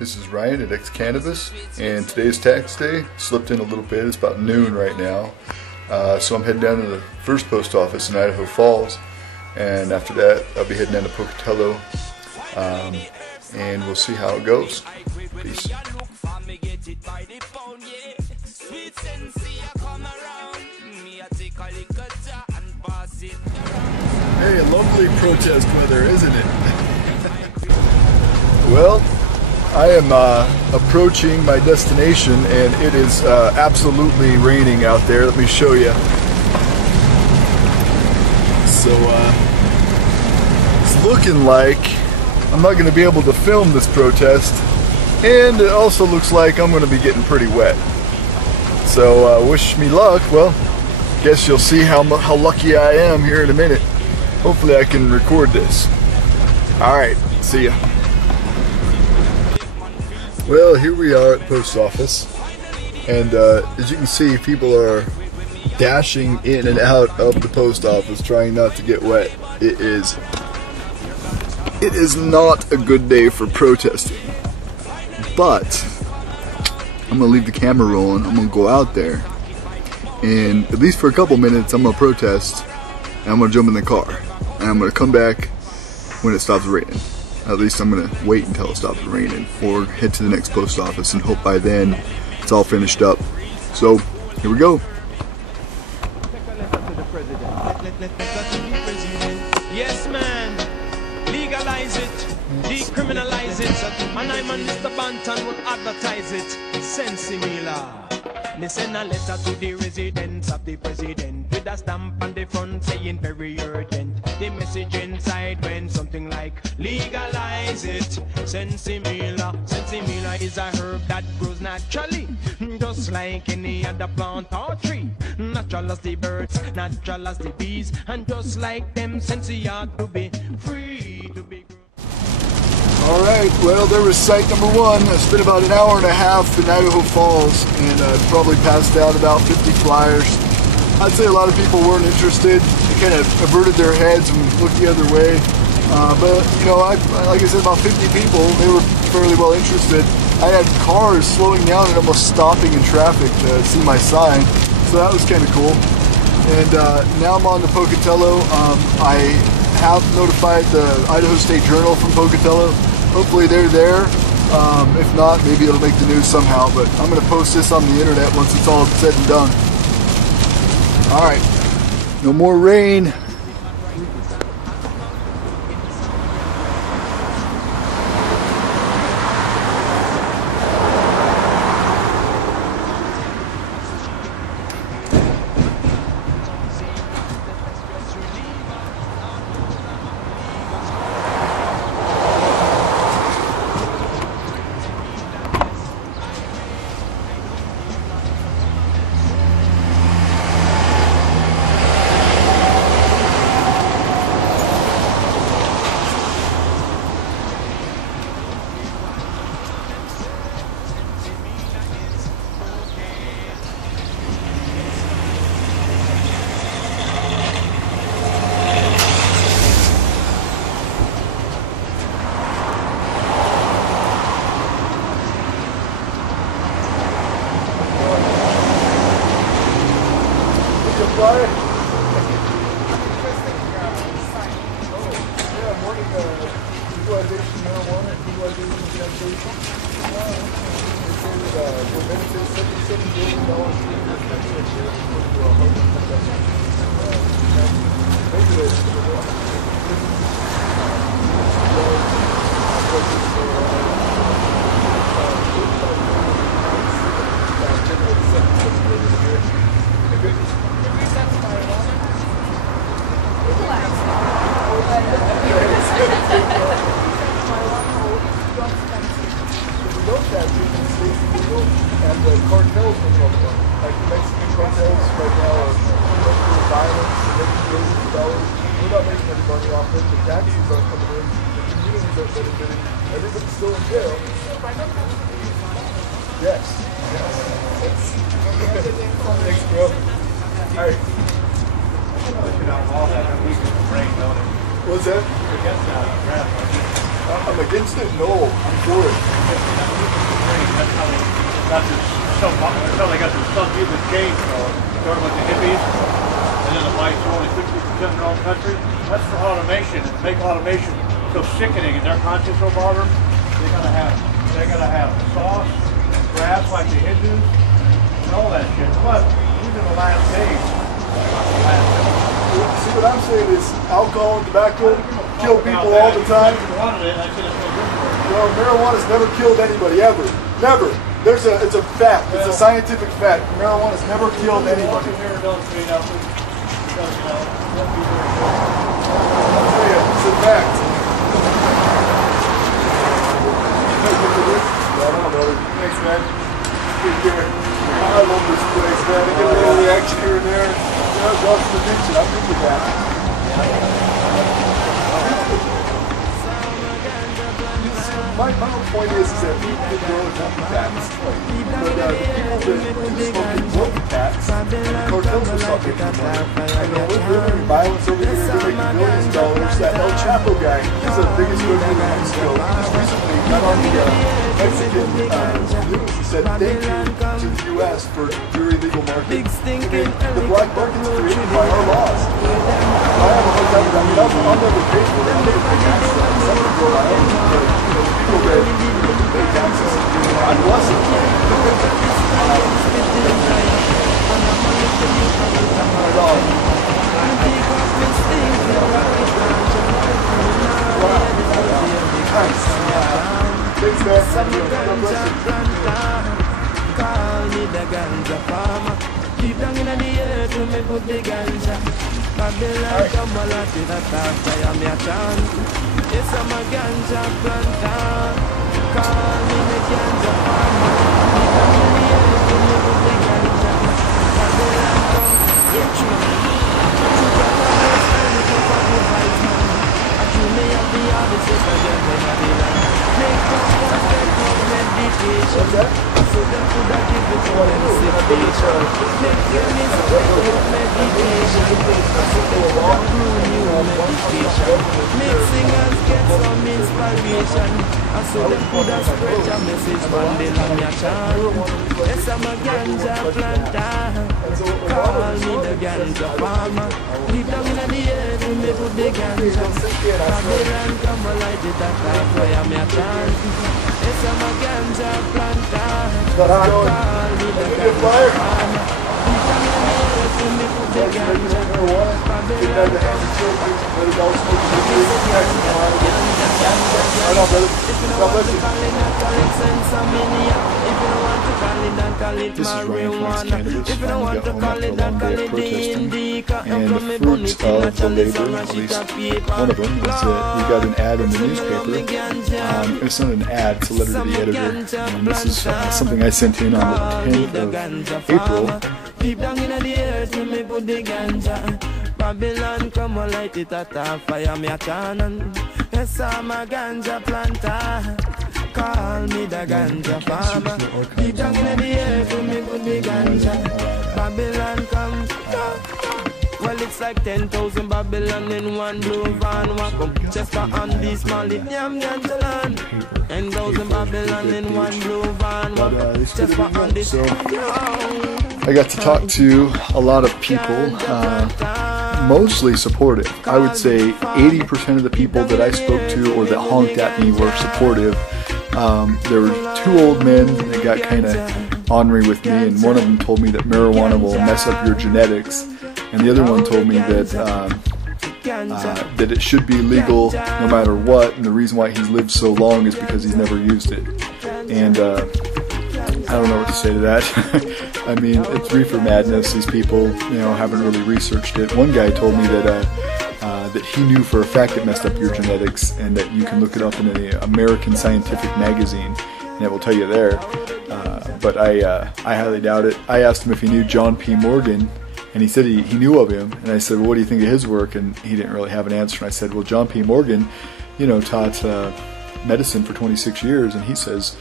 This is Ryan at X Cannabis, and today's tax day. Slipped in a little bit. It's about noon right now, so I'm heading down to the first post office in Idaho Falls, and after that I'll be heading down to Pocatello, and we'll see how it goes. Peace. Hey, lovely protest weather, isn't it? Well, I am approaching my destination, and it is absolutely raining out there. Let me show you. So it's looking like I'm not going to be able to film this protest, and it also looks like I'm going to be getting pretty wet. So wish me luck. Well, guess you'll see how lucky I am here in a minute. Hopefully I can record this. Alright, see ya. Well, here we are at the post office, and as you can see, people are dashing in and out of the post office trying not to get wet. It is not a good day for protesting, but I'm gonna leave the camera rolling. I'm gonna go out there, and at least for a couple minutes I'm gonna protest, and I'm gonna jump in the car, and I'm gonna come back when it stops raining. At least I'm gonna wait until it stops raining, or head to the next post office and hope by then it's all finished up. So here we go. Yes, man. Legalize it, decriminalize it, and I'm on Mr. Banton will advertise it. Sensi Mila. They send a letter to the residents of the president with a stamp on the front saying very urgent. The message inside went something like legalize it. Sensi Mila is a herb that grows naturally, just like any other plant or tree. Natural as the birds, natural as the bees, and just like them, Sensi ought to be free to be. Alright, well, there was site number one. I spent about an hour and a half in Idaho Falls, and probably passed out about 50 flyers. I'd say a lot of people weren't interested. They kind of averted their heads and looked the other way. But, you know, like I said, about 50 people, they were fairly well interested. I had cars slowing down and almost stopping in traffic to see my sign, so that was kind of cool. And now I'm on to Pocatello. I have notified the Idaho State Journal from Pocatello. Hopefully they're there. If not, maybe it'll make the news somehow, but I'm going to post this on the internet once it's all said and done. Alright, no more rain. And the cartels are going, like the Mexican cartels right now are through violence, they're making billions of dollars. We're not making any money off it, the taxes aren't coming in, the communities aren't benefiting, everybody's still in jail. Yes. Thanks, bro. Alright. What's that? I'm against it? No, I'm for it. talking about the hippies, and then the whites are only 50% in their own country. That's for automation, and to make automation so sickening and their conscience so bothered, they gotta have sauce, grass like the Hindus, and all that shit. But these are the last days. See, what I'm saying is alcohol and tobacco kill people all the time. Well, marijuana's never killed anybody, ever. Never. It's a fact. It's a scientific fact. Marijuana's never killed anybody. I'll tell you, it's a fact. Thanks, man. Take care. I love this place, man. I get a little reaction here and there. Go to the beach, I'm into that. My whole point is that people that grow multi-packs, but the people that smoking multi-packs, cartels are fucking and we're bringing violence over here, they're making billions of dollars. That El Chapo guy, he's the biggest criminal in Mexico. He just recently got on the Mexican news. He said thank you to the U.S. for your illegal market. The black market's created by our laws. I have a hard time with that. I mean, I'll never pay for it. I'll never pay taxes on it. Some people I own, but people that pay taxes, God bless them. Thanks, man. God bless you. Call me the ganja farmer. Deep down in the earth, we put the ganja. Babylon, come on, let it attack. I am your chant. Yes, I'm a ganja planter. Call me the ganja farmer. Deep down in the earth, we put the ganja. Babylon, come, get you. You may have the hardest of the Babylon. Make us perfect of meditation. So them could have given to emancipation. Make them inspect your meditation. So them could have grown new meditation. Make singers get some inspiration. And so them could have spread your message from the land your chant. Yes, I'm a ganja planter. Call me the ganja farmer. Deep down in the earth, we put the ganja. Babylon, come and light it at that fire, I'm your chant. Yes, I'm a ganja planter. Call me the ganja farmer. Deep down in the earth, we put the ganja. Babylon, This is running for next cannabis. If you don't want to call it that, call it the indica. And the fruits of the labor, at least one of them, is that we got an ad in the newspaper. It's not an ad, it's a letter to the editor. And this is something I sent in on the 10th of April. Deep down in the earth, we put the ganja. Babylon, come and light it at a fire, me a canon. Yes, I'm a ganja planter. Call me the ganja farmer. Deep down in the earth, we put the ganja. Babylon, come. Well, it's like 10,000 Babylon in one blue van. Walk up just for on this Mali, yam ganja land. 10,000 Babylon in one blue van. Walk up just for on this. I got to talk to a lot of people, mostly supportive. I would say 80% of the people that I spoke to or that honked at me were supportive. There were two old men that got kind of ornery with me, and one of them told me that marijuana will mess up your genetics, and the other one told me that that it should be legal no matter what, and the reason why he's lived so long is because he's never used it. And I don't know what to say to that. I mean, it's reefer madness. These people, haven't really researched it. One guy told me that that he knew for a fact it messed up your genetics, and that you can look it up in an American scientific magazine, and it will tell you there. But I highly doubt it. I asked him if he knew John P. Morgan, and he said he knew of him. And I said, well, what do you think of his work? And he didn't really have an answer. And I said, well, John P. Morgan, taught medicine for 26 years, and he says,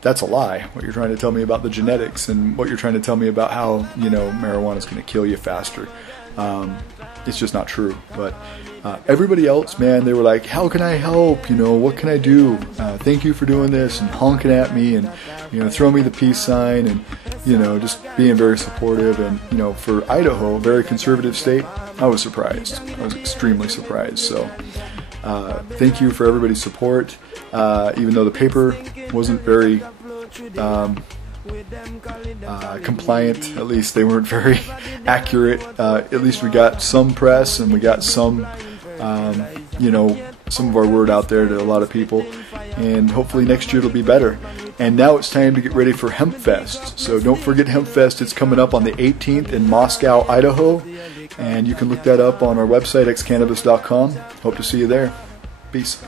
that's a lie, what you're trying to tell me about the genetics and what you're trying to tell me about how, marijuana is going to kill you faster. It's just not true. But everybody else, man, they were like, how can I help? What can I do? Thank you for doing this, and honking at me, and, throw me the peace sign, and, just being very supportive. And for Idaho, a very conservative state, I was surprised. I was extremely surprised. So thank you for everybody's support. Even though the paper wasn't very compliant, at least they weren't very accurate. At least we got some press, and we got some some of our word out there to a lot of people, and hopefully next year it'll be better. And now it's time to get ready for HempFest. So don't forget HempFest. It's coming up on the 18th in Moscow, Idaho, and you can look that up on our website, xcannabis.com. Hope to see you there. Peace.